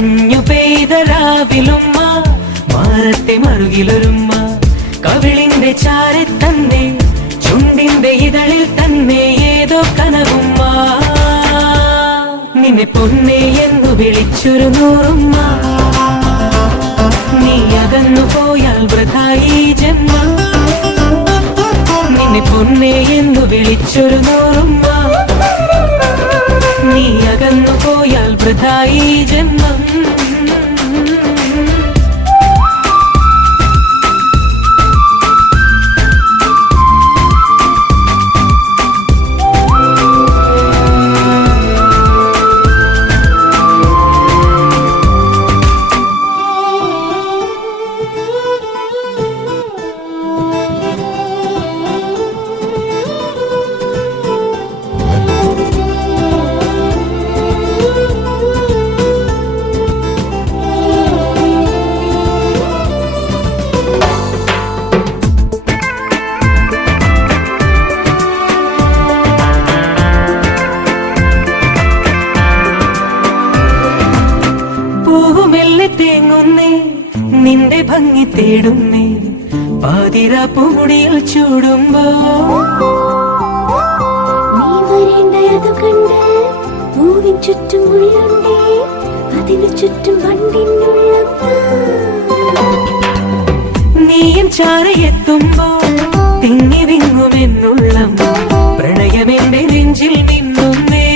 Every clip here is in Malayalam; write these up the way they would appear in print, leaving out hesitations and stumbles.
മഞ്ഞു പെയ്ത രാവിലുമ്മ, മാറത്തെ മറുകിലൊരുമ്മ, കവിളിന്റെ ചാരെ തന്നെ ചുണ്ടിന്റെ ഇതളിൽ തന്നെ ഏതോ കനവുമ്മ. നിന്നെ പൊന്നെ എന്നു വിളിച്ചൊരു നൂറുമ്മ, നീ അകന്നു പോയാൽ വൃഥായി ജന്മം. നിന്നെ പൊന്നെ എന്നു വിളിച്ചൊരു നൂറുമ്മ, നീ അകന്നു പോയാൽ വൃഥായി ജന്മം. തേങ്ങുന്നേ നിന്റെ ഭംഗി തേടുന്നേ, പാതിരാപ്പുമുടിയിൽ ചൂടുമ്പോ നീ വരേണ്ടതു കണ്ട് പൂവിൻ ചുറ്റും ഉള്ളുണ്ടേ, അതിനു ചുറ്റും വണ്ടിനുള്ള നീയും ചാരയെത്തുമ്പോ തിങ്ങി വിങ്ങുമെന്നുള്ള പ്രണയമെന്റെ നെഞ്ചിൽ നിന്നുന്നേ.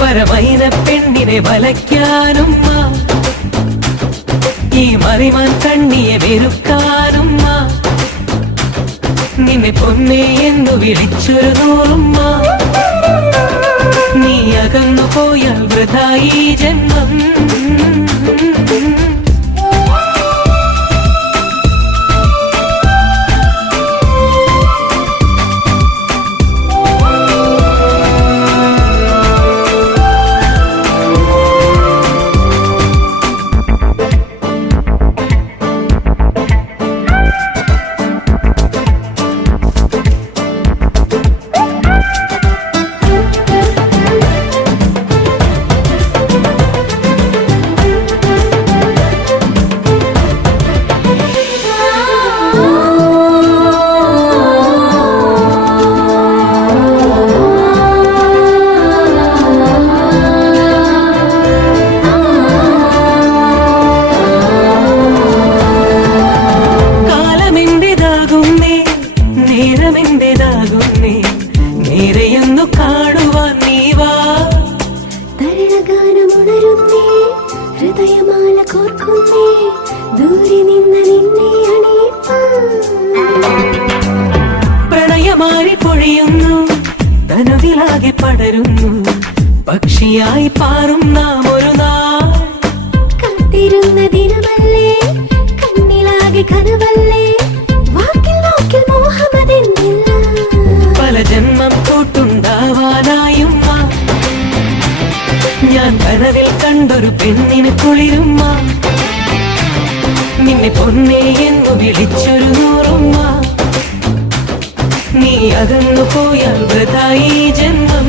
വരമൈന പെണ്ണിനെ വലയ്ക്കാനുമ്മ, ഈ മറിമാൻ കണ്ണിയെ വെറുക്കാനുമ്മ. നിന്നെ പൊന്നെ എന്നു വിളിച്ചൊരു നൂറുമ്മ, നീ അകന്നു പോയാൽ വൃഥായി ജന്മം. നേരെയൊന്നു കാണുവാൻ നീവാ, തരണഗാനമുണരുന്നേ, ഹൃദയമാല കോർക്കുന്നേ, ദൂരെ നിന്ന് നിന്നെ അണിയിപ്പാൻ. പ്രണയമാരി പൊഴിയുന്നു, തനുവിലാകെ പടരുന്നു, പക്ഷിയായി പാറും നാം ഒരു നാൾ. കാത്തിരുന്ന ദിനമല്ലേ, കണ്ണിലാകെ കനവല്ലേ, വാക്കിൽ നോക്കിൽ മോഹമതെന്നില്ല. പല ജന്മം കൂട്ടുണ്ടാവാനായുമ്മ, ഞാൻ കനവിൽ കണ്ടൊരു പെണ്ണിന് കുളിരുമ്മ. നിന്നെ പൊന്നെ എന്നു വിളിച്ചൊരു നൂറുമ്മ, നീ അകന്നു പോയാൽ വൃഥായി ജന്മം.